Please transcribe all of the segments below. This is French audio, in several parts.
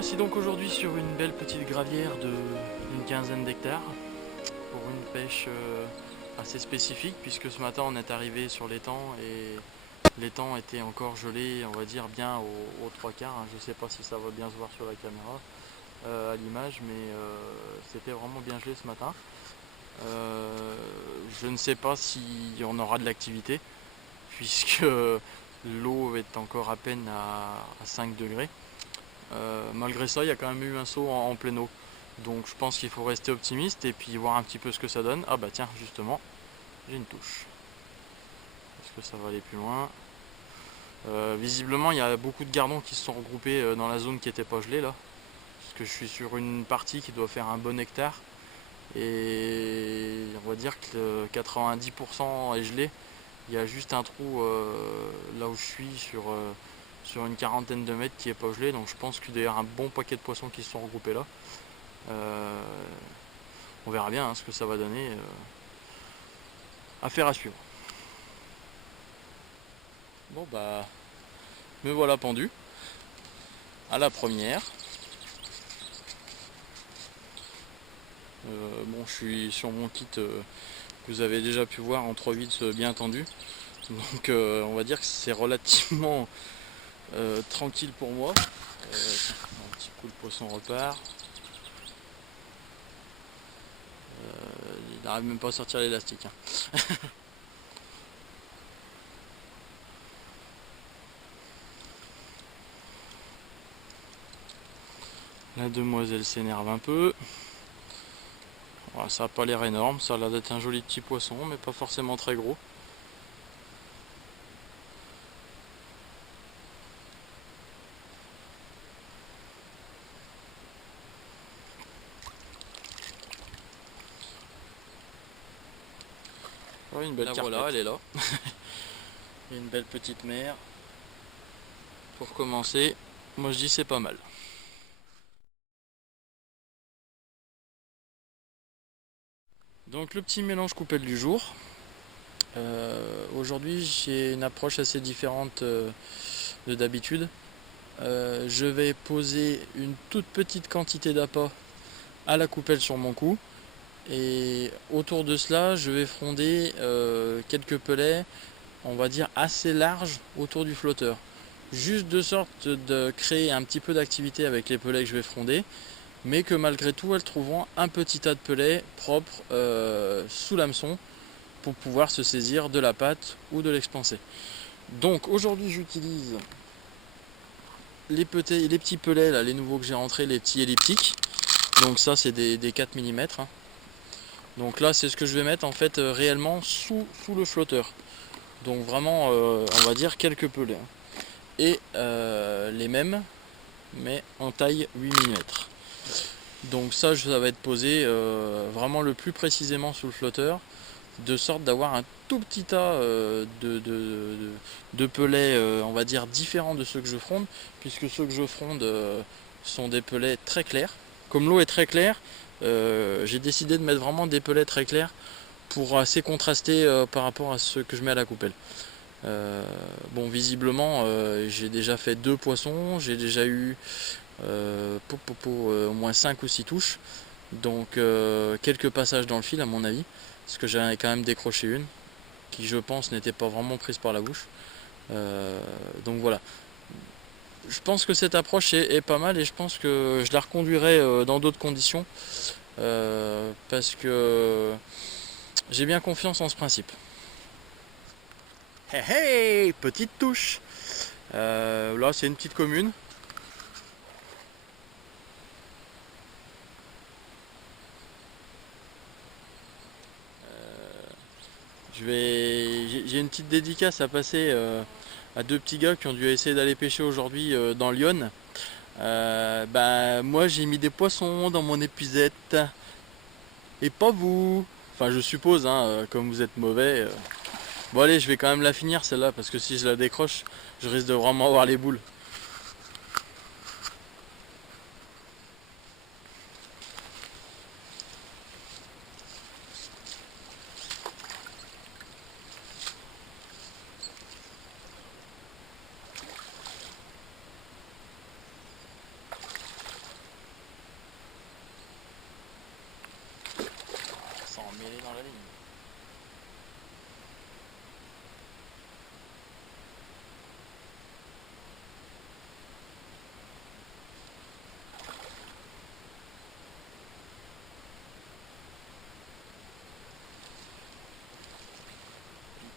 voici donc aujourd'hui sur une belle petite gravière d'une quinzaine d'hectares pour une pêche assez spécifique, puisque ce matin on est arrivé sur l'étang et l'étang était encore gelé, on va dire bien aux trois quarts. Je ne sais pas si ça va bien se voir sur la caméra à l'image, mais c'était vraiment bien gelé ce matin. Je ne sais pas si on aura de l'activité puisque l'eau est encore à peine à 5 degrés. Malgré ça, il y a quand même eu un saut en pleine eau. Donc je pense qu'il faut rester optimiste et puis voir un petit peu ce que ça donne. Ah bah tiens, justement, j'ai une touche. Est-ce que ça va aller plus loin? Visiblement, il y a beaucoup de gardons qui se sont regroupés dans la zone qui n'était pas gelée là. Parce que je suis sur une partie qui doit faire un bon hectare. Et on va dire que 90% est gelé. Il y a juste un trou là où je suis sur une quarantaine de mètres qui est pas gelé, donc je pense qu'il doit y avoir un bon paquet de poissons qui se sont regroupés là. On verra bien ce que ça va donner. Affaire à suivre. Bon bah, me voilà pendu à la première. Bon, je suis sur mon kit que vous avez déjà pu voir en 3/8 bien tendu, donc on va dire que c'est relativement tranquille pour moi. Un petit coup, le poisson repart. Il n'arrive même pas à sortir l'élastique. La demoiselle s'énerve un peu. Voilà, ça n'a pas l'air énorme, ça a l'air d'être un joli petit poisson, mais pas forcément très gros. Ouais, une belle carpette. Voilà, elle est là. Et une belle petite mer. Pour commencer, moi je dis c'est pas mal. Donc le petit mélange coupelle du jour. Aujourd'hui j'ai une approche assez différente de d'habitude. Je vais poser une toute petite quantité d'appât à la coupelle sur mon cou. Et autour de cela, je vais fronder quelques pellets, on va dire assez larges, autour du flotteur. Juste de sorte de créer un petit peu d'activité avec les pellets que je vais fronder, mais que malgré tout, elles trouveront un petit tas de pellets propres sous l'hameçon pour pouvoir se saisir de la patte ou de l'expanser. Donc aujourd'hui, j'utilise les petits pellets, là, les nouveaux que j'ai rentrés, les petits elliptiques. Donc ça, c'est des 4 mm. Donc là, c'est ce que je vais mettre en fait réellement sous le flotteur. Donc vraiment, on va dire quelques pellets. Et les mêmes, mais en taille 8 mm. Donc ça va être posé vraiment le plus précisément sous le flotteur, de sorte d'avoir un tout petit tas de pellets, on va dire différents de ceux que je fronde, puisque ceux que je fronde sont des pellets très clairs. Comme l'eau est très claire, j'ai décidé de mettre vraiment des pellets très clairs pour assez contraster par rapport à ceux que je mets à la coupelle. Bon, visiblement, j'ai déjà fait 2 poissons, j'ai déjà eu au moins 5 ou 6 touches, donc quelques passages dans le fil à mon avis, parce que j'en ai quand même décroché une qui, je pense, n'était pas vraiment prise par la bouche. Donc voilà, je pense que cette approche est pas mal et je pense que je la reconduirai dans d'autres conditions parce que j'ai bien confiance en ce principe. Hey hey, petite touche. Là c'est une petite commune. J'ai une petite dédicace à passer à 2 petits gars qui ont dû essayer d'aller pêcher aujourd'hui dans l'Yonne. Moi j'ai mis des poissons dans mon épuisette. Et pas vous. Enfin je suppose, comme vous êtes mauvais. Bon allez, je vais quand même la finir celle-là, parce que si je la décroche, je risque de vraiment avoir les boules. mais elle est dans la ligne.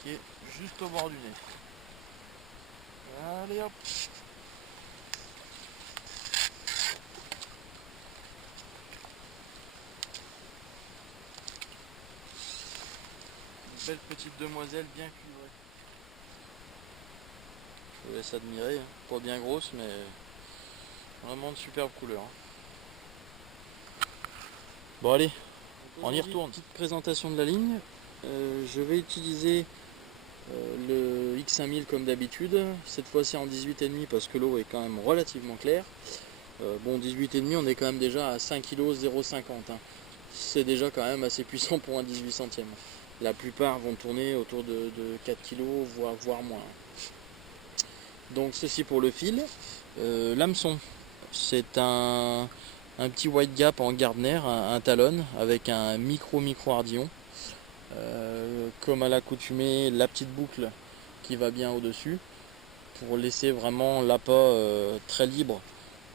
Piqué juste au bord du nez. Allez hop. Une belle petite demoiselle bien cuivrée. Je vous laisse admirer, hein. Pas bien grosse mais vraiment de superbe couleur. Bon allez, on y retourne. Petite présentation de la ligne. Je vais utiliser le X5000 comme d'habitude, cette fois-ci en 18,5 parce que l'eau est quand même relativement claire. Bon, 18,5 on est quand même déjà à 5 kg 0,50 hein. C'est déjà quand même assez puissant pour un 18 centième. La plupart vont tourner autour de 4 kg voire moins. Donc ceci pour le fil. L'hameçon, c'est un petit white gap en Gardner, un talon avec un micro ardillon. Comme à l'accoutumée, la petite boucle qui va bien au-dessus pour laisser vraiment l'appât très libre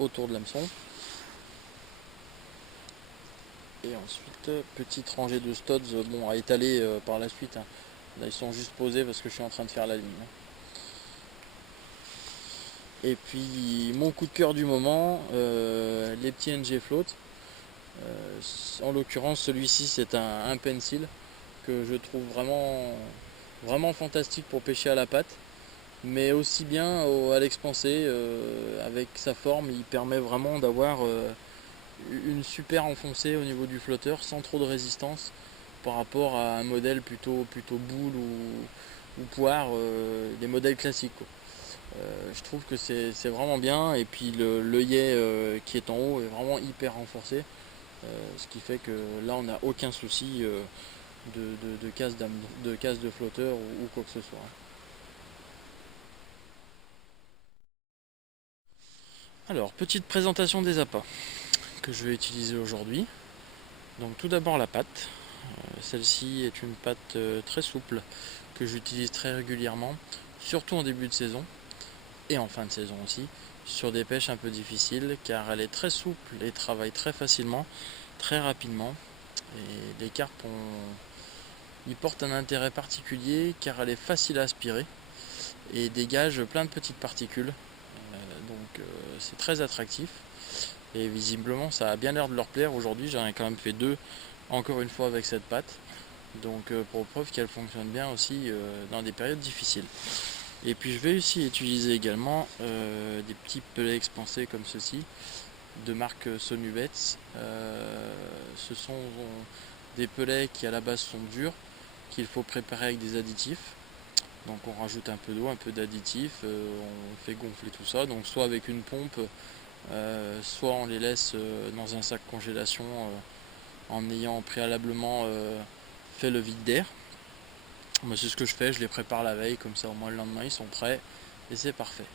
autour de l'hameçon. Et ensuite, petite rangée de studs bon, à étaler par la suite. Hein. Là, ils sont juste posés parce que je suis en train de faire la ligne. Et puis, mon coup de cœur du moment, les petits NG Float. En l'occurrence, celui-ci, c'est un pencil que je trouve vraiment fantastique pour pêcher à la patte. Mais aussi bien à l'expansé, avec sa forme, il permet vraiment d'avoir une super enfoncée au niveau du flotteur sans trop de résistance par rapport à un modèle plutôt boule ou poire, des modèles classiques quoi. Je trouve que c'est vraiment bien et puis l'œillet qui est en haut est vraiment hyper renforcé, ce qui fait que là on n'a aucun souci de casse de flotteur ou quoi que ce soit. Alors, petite présentation des appâts que je vais utiliser aujourd'hui. Donc tout d'abord la pâte. Celle-ci est une pâte très souple que j'utilise très régulièrement, surtout en début de saison et en fin de saison aussi, sur des pêches un peu difficiles car elle est très souple et travaille très facilement, très rapidement. Et les carpes y portent un intérêt particulier car elle est facile à aspirer et dégage plein de petites particules. Donc c'est très attractif. Et visiblement ça a bien l'air de leur plaire aujourd'hui, j'en ai quand même fait 2 encore une fois avec cette pâte. Donc pour preuve qu'elle fonctionne bien aussi dans des périodes difficiles. Et puis je vais aussi utiliser également des petits pellets expansés comme ceci, de marque Sonubets. Ce sont des pellets qui à la base sont durs, qu'il faut préparer avec des additifs. Donc on rajoute un peu d'eau, un peu d'additifs, on fait gonfler tout ça, donc soit avec une pompe, soit on les laisse dans un sac congélation en ayant préalablement fait le vide d'air. Moi c'est ce que je fais, je les prépare la veille, comme ça au moins le lendemain ils sont prêts et c'est parfait.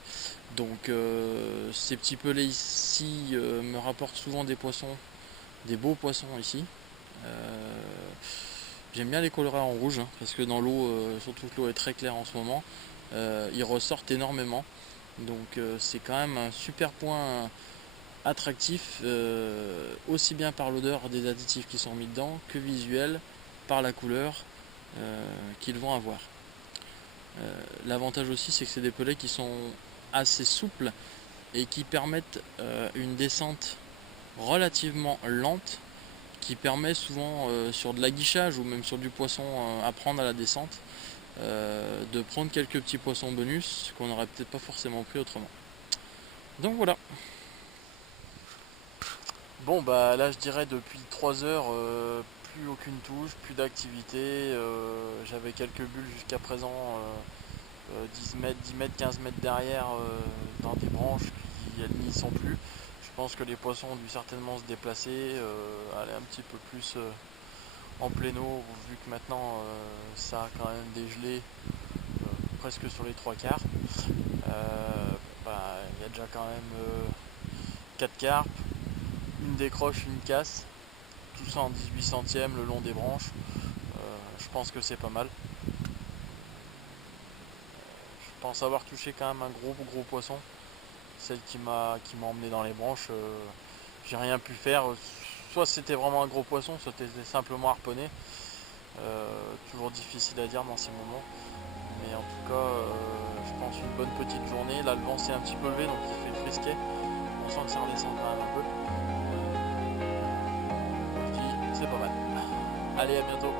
Donc ces petits pellets ici me rapportent souvent des poissons, des beaux poissons ici. J'aime bien les colorer en rouge hein, parce que dans l'eau, surtout que l'eau est très claire en ce moment, ils ressortent énormément. Donc c'est quand même un super point attractif, aussi bien par l'odeur des additifs qui sont mis dedans que visuel par la couleur qu'ils vont avoir. L'avantage aussi c'est que c'est des pellets qui sont assez souples et qui permettent une descente relativement lente qui permet souvent sur de l'aguichage ou même sur du poisson à prendre à la descente de prendre quelques petits poissons bonus qu'on n'aurait peut-être pas forcément pris autrement. Donc voilà. Bon bah là je dirais depuis 3 heures plus aucune touche, plus d'activité, j'avais quelques bulles jusqu'à présent 10 mètres, 15 mètres derrière dans des branches qui elles n'y sont plus. Je pense que les poissons ont dû certainement se déplacer, aller un petit peu plus en pleine eau, vu que maintenant ça a quand même dégelé presque sur les 3 quarts. Il y a déjà quand même 4 carpes, une décroche, une casse. tout ça en 18 centièmes le long des branches. Je pense que c'est pas mal. Je pense avoir touché quand même un gros poisson. Celle qui m'a emmené dans les branches, j'ai rien pu faire. Soit c'était vraiment un gros poisson, soit c'était simplement harponné. Toujours difficile à dire dans ces moments. Mais en tout cas, je pense une bonne petite journée. Là, le vent s'est un petit peu levé, donc il fait frisquet. On sent que ça redescend quand même un peu. Je dis, c'est pas mal. Allez, à bientôt.